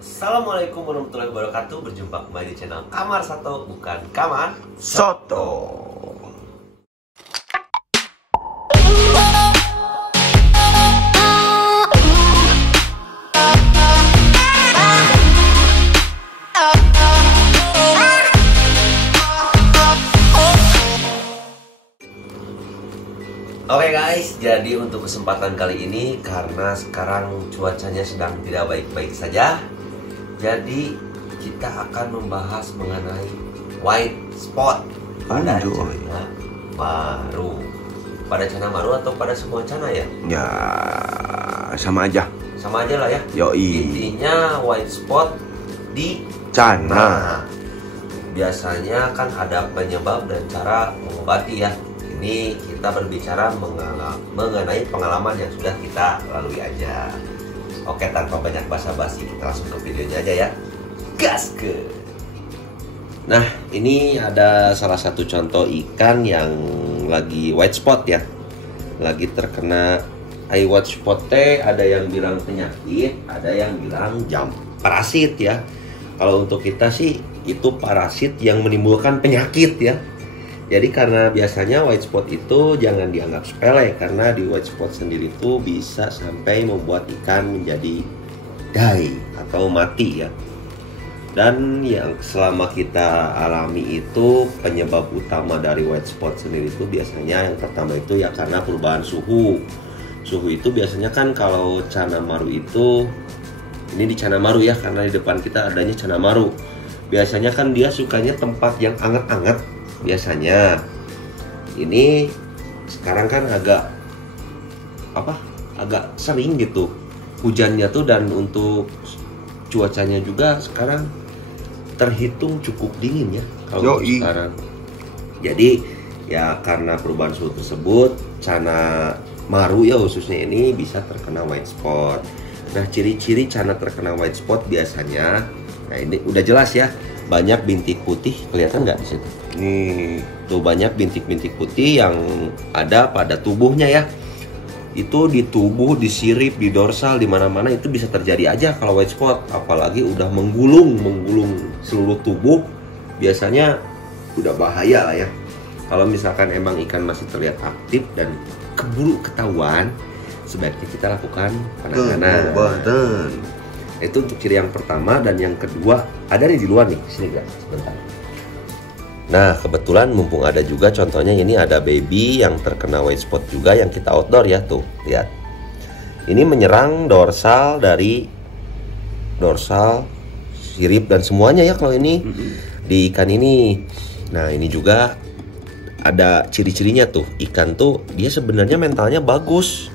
Assalamualaikum warahmatullahi wabarakatuh. Berjumpa kembali di channel Kamar Sato, bukan Kamar Soto. Oke guys, jadi untuk kesempatan kali ini karena sekarang cuacanya sedang tidak baik-baik saja, jadi kita akan membahas mengenai white spot pada Cana Maru. Pada Cana Maru atau pada semua Cana ya? Ya, sama aja. Sama aja lah ya. Yoi. Intinya white spot di Cana. Biasanya kan ada penyebab dan cara mengobati ya. Ini kita berbicara mengenai pengalaman yang sudah kita lalui aja. Oke, tanpa banyak basa-basi kita langsung ke videonya aja ya. Gas ke. Nah, ini ada salah satu contoh ikan yang lagi white spot ya. Lagi terkena white spot teh, ada yang bilang penyakit, ada yang bilang parasit ya. Kalau untuk kita sih itu parasit yang menimbulkan penyakit ya. Jadi karena biasanya white spot itu jangan dianggap sepele, karena di white spot sendiri itu bisa sampai membuat ikan menjadi die atau mati ya. Dan yang selama kita alami itu penyebab utama dari white spot sendiri itu biasanya yang pertama itu ya karena perubahan suhu. Suhu itu biasanya kan kalau Cana Maru itu, ini di Cana Maru ya, karena di depan kita adanya Cana Maru. Biasanya kan dia sukanya tempat yang anget-anget. Biasanya ini sekarang kan agak sering gitu hujannya tuh, dan untuk cuacanya juga sekarang terhitung cukup dingin ya kalau sekarang. Jadi ya karena perubahan suhu tersebut Cana Maru ya khususnya ini bisa terkena white spot. Nah, ciri-ciri Cana terkena white spot biasanya, nah ini udah jelas ya, banyak bintik putih, kelihatan nggak di situ? Nih, tuh banyak bintik-bintik putih yang ada pada tubuhnya ya. Itu di tubuh, di sirip, di dorsal, di mana-mana itu bisa terjadi aja kalau white spot. Apalagi udah menggulung seluruh tubuh, biasanya udah bahaya lah ya. Kalau misalkan emang ikan masih terlihat aktif dan keburu ketahuan, sebaiknya kita lakukan penanganan. Itu untuk ciri yang pertama. Dan yang kedua, ada nih di luar nih, sini guys, sebentar. Nah, kebetulan mumpung ada juga contohnya, ini ada baby yang terkena white spot juga yang kita outdoor ya, tuh lihat. Ini menyerang dorsal, sirip dan semuanya ya kalau ini di ikan ini. Nah, ini juga ada ciri-cirinya tuh. Ikan tuh dia sebenarnya mentalnya bagus.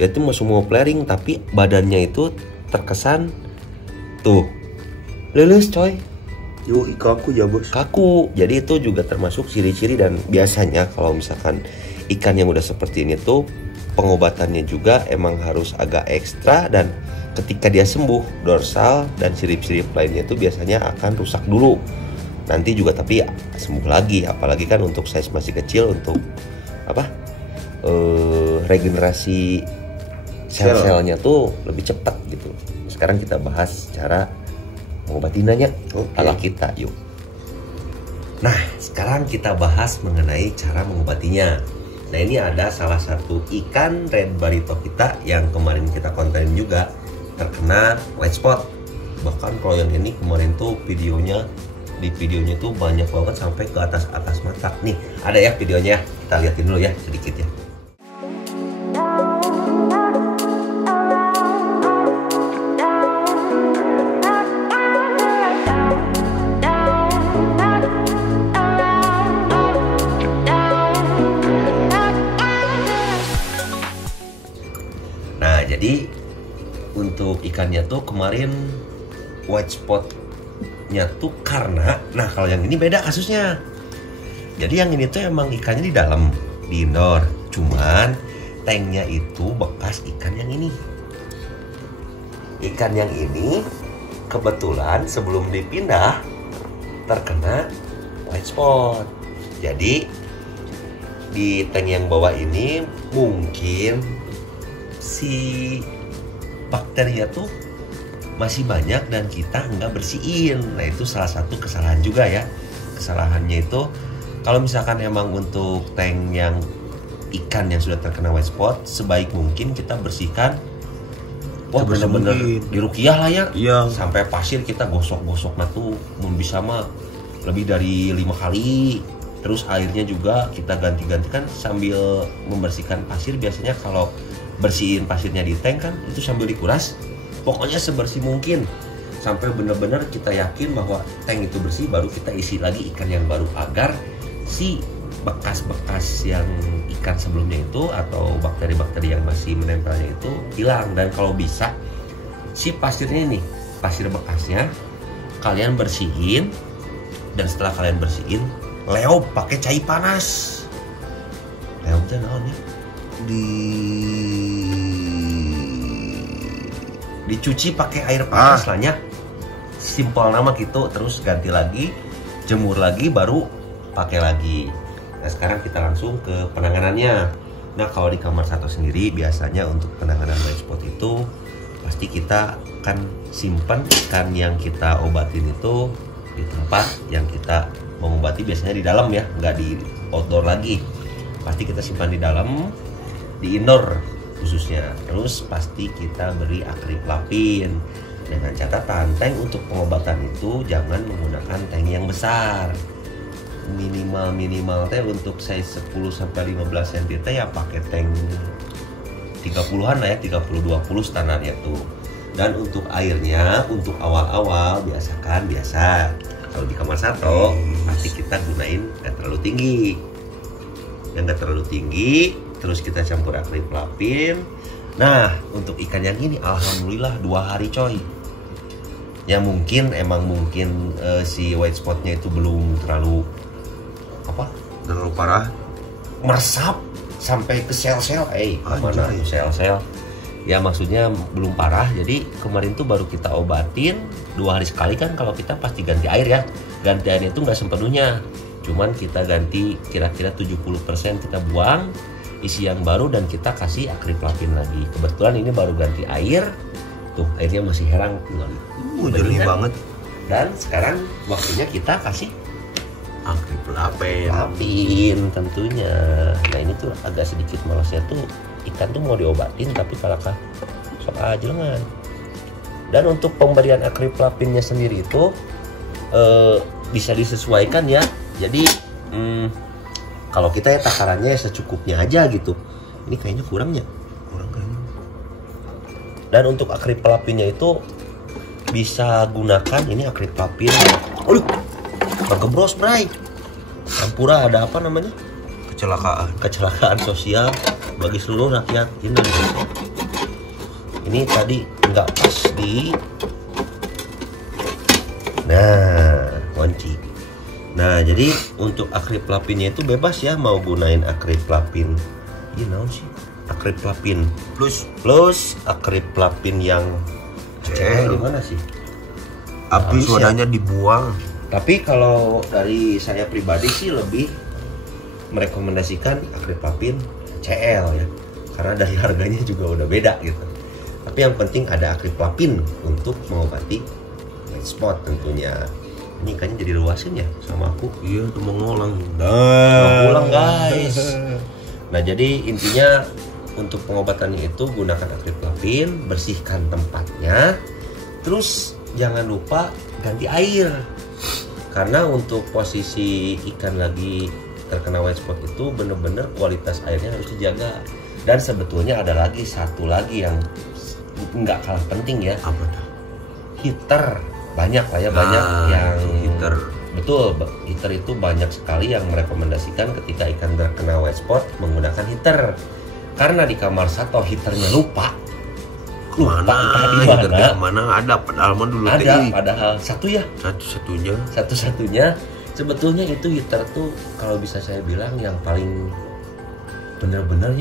Dia tuh mau flaring, tapi badannya itu terkesan tuh leles coy. Kaku ya bos. Kaku. Jadi itu juga termasuk ciri-ciri, dan biasanya kalau misalkan ikan yang udah seperti ini tuh pengobatannya juga emang harus agak ekstra, dan ketika dia sembuh dorsal dan sirip-sirip lainnya itu biasanya akan rusak dulu. Nanti juga tapi sembuh lagi, apalagi kan untuk size masih kecil, untuk regenerasi sel-selnya tuh lebih cepat gitu. Sekarang kita bahas cara mengobatinnya ala kita, yuk. Nah, sekarang kita bahas mengenai cara mengobatinya. Nah, ini ada salah satu ikan red barito kita yang kemarin kita kontenin juga terkena white spot. Bahkan kalau yang ini kemarin tuh videonya tuh banyak banget sampai ke atas mata. Nih, ada ya videonya. Kita liatin dulu ya sedikit ya. Nah, jadi untuk ikannya tuh kemarin white spotnya tuh karena, nah kalau yang ini beda kasusnya. Jadi yang ini tuh emang ikannya di dalam, di indoor, cuman tanknya itu bekas ikan yang ini. Ikan yang ini kebetulan sebelum dipindah terkena white spot. Jadi di tank yang bawah ini mungkin si bakterinya tuh masih banyak dan kita nggak bersihin. Nah itu salah satu kesalahan juga ya. Kesalahannya itu kalau misalkan emang untuk tank yang ikan yang sudah terkena white spot, sebaik mungkin kita bersihkan. Wah bener-bener dirukiah lah ya. Iya. Sampai pasir kita gosok-gosok nah tuh bisa mah lebih dari 5 kali. Terus airnya juga kita ganti-ganti kan sambil membersihkan pasir. Biasanya kalau bersihin pasirnya di tank kan itu sambil dikuras. Pokoknya sebersih mungkin sampai benar-benar kita yakin bahwa tank itu bersih, baru kita isi lagi ikan yang baru agar si bekas-bekas yang ikan sebelumnya itu atau bakteri-bakteri yang masih menempelnya itu hilang. Dan kalau bisa si pasirnya nih, pasir bekasnya kalian bersihin, dan setelah kalian bersihin leo pakai cai panas. Leo teh naon nih? Dicuci pakai air panas lah nya. Simpel nama gitu, terus ganti lagi, jemur lagi, baru pakai lagi. Nah sekarang kita langsung ke penanganannya. Nah kalau di kamar satu sendiri biasanya untuk penanganan white spot itu pasti kita akan simpan ikan yang kita obatin itu di tempat yang kita mengobati, biasanya di dalam ya, nggak di outdoor lagi. Pasti kita simpan di dalam, di indoor khususnya. Terus pasti kita beri akriplavin dengan catatan tank untuk pengobatan itu jangan menggunakan tank yang besar. Minimal teh untuk size 10-15 cm teh ya pakai tank 30-an lah ya, 30-20 standarnya tuh. Dan untuk airnya untuk awal-awal biasa kalau di kamar satu pasti kita gunain nggak terlalu tinggi, yang nggak terlalu tinggi. Terus kita campur akriplavin. Nah untuk ikan yang ini alhamdulillah 2 hari coy. Ya mungkin si white spotnya itu belum terlalu parah, meresap sampai ke sel-sel. Mana sel-sel? Ya maksudnya belum parah. Jadi kemarin tuh baru kita obatin 2 hari sekali kan. Kalau kita pasti ganti air ya. Ganti airnya itu nggak sepenuhnya, cuman kita ganti kira-kira 70% kita buang, isi yang baru, dan kita kasih akriplavin lagi. Kebetulan ini baru ganti air, tuh airnya masih herang, jernih banget. Dan sekarang waktunya kita kasih akriplavin tentunya. Nah ini tuh agak sedikit malesnya tuh, ikan tuh mau diobatin tapi kalahkah sok aja lengan. Dan untuk pemberian akriplavin-nya sendiri itu bisa disesuaikan ya. Jadi kalau kita ya takarannya secukupnya aja gitu. Ini kayaknya kurang kayaknya. Dan untuk akriplavin-nya itu bisa gunakan ini akriplavin. Aduh, kegebros bray. Sampura ada apa namanya? Kecelakaan sosial bagi seluruh rakyat Indonesia. Ini tadi nggak pas di. Nah, kunci. Nah, jadi untuk akriplavin-nya itu bebas ya, mau gunain akriplavin. Ini naon sih? Akriplavin plus akriplavin yang di mana sih? Habis wadahnya dibuang. Tapi kalau dari saya pribadi sih lebih merekomendasikan akriplavin CL ya, karena dari harganya juga udah beda gitu. Tapi yang penting ada akriplavin untuk mengobati white spot tentunya. Ini ikannya jadi ruasin ya sama aku. Iya, tuh mau ngulang. Pulang guys. Nah jadi intinya untuk pengobatannya itu gunakan akriplavin, bersihkan tempatnya, terus jangan lupa ganti air. Karena untuk posisi ikan lagi terkena white spot itu bener-bener kualitas airnya harus dijaga. Dan sebetulnya ada lagi satu lagi yang nggak kalah penting ya. Apa tuh? Heater. Banyak lah ya, banyak yang heater. Betul, heater itu banyak sekali yang merekomendasikan ketika ikan terkena white spot menggunakan heater. Karena di kamar satu heaternya lupa Mana ada, padahal mah dulu ada, padahal satu-satunya sebetulnya itu heater tuh kalau bisa saya bilang yang paling bener-bener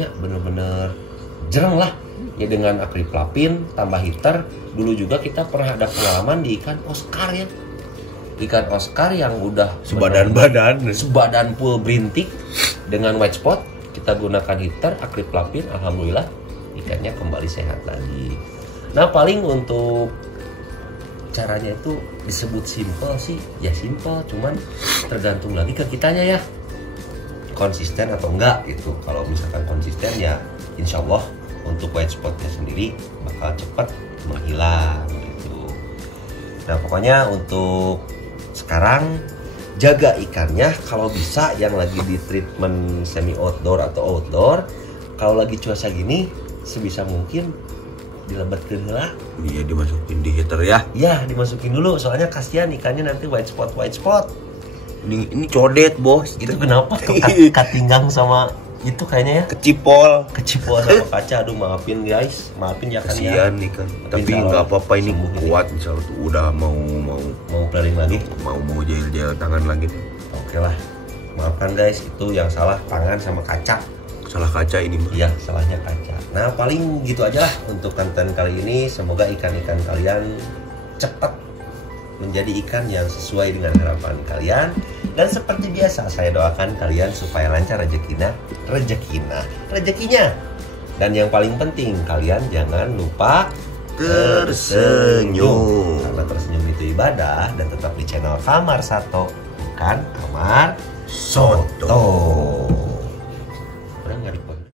jereng lah ya, dengan akriplavin tambah heater. Dulu juga kita pernah ada pengalaman di ikan Oscar ya, ikan Oscar yang udah sebadan full berintik dengan white spot. Kita gunakan heater, akriplavin, alhamdulillah ikannya kembali sehat lagi. Nah paling untuk caranya itu disebut simple sih, ya simple, cuman tergantung lagi ke kitanya ya, konsisten atau enggak gitu. Kalau misalkan konsisten ya insya Allah untuk white spotnya sendiri bakal cepat menghilang gitu. Nah pokoknya untuk sekarang jaga ikannya, kalau bisa yang lagi di treatment semi outdoor atau outdoor, kalau lagi cuaca gini sebisa mungkin dilebatkan lah. Iya, dimasukin di heater ya. Ya dimasukin dulu, soalnya kasihan ikannya nanti white spot. Ini codet bos. Itu kenapa tuh katinggang sama itu kayaknya ya Kecipol. sama kaca. Aduh maafin guys, maafin ya kan ya. Kasihan nih kan. Tapi nggak apa-apa, ini kuat insya Allah tuh. Udah mau pelering lagi, mau jail tangan lagi. Oke lah, maafkan guys, itu yang salah tangan sama kaca. Salah kaca ini mah. Iya, salahnya kaca. Nah paling gitu aja lah untuk konten kali ini. Semoga ikan-ikan kalian cepat menjadi ikan yang sesuai dengan harapan kalian. Dan seperti biasa saya doakan kalian supaya lancar rezekinya. Dan yang paling penting kalian jangan lupa tersenyum. Karena tersenyum itu ibadah. Dan tetap di channel Kamar Sato, bukan Kamar Soto.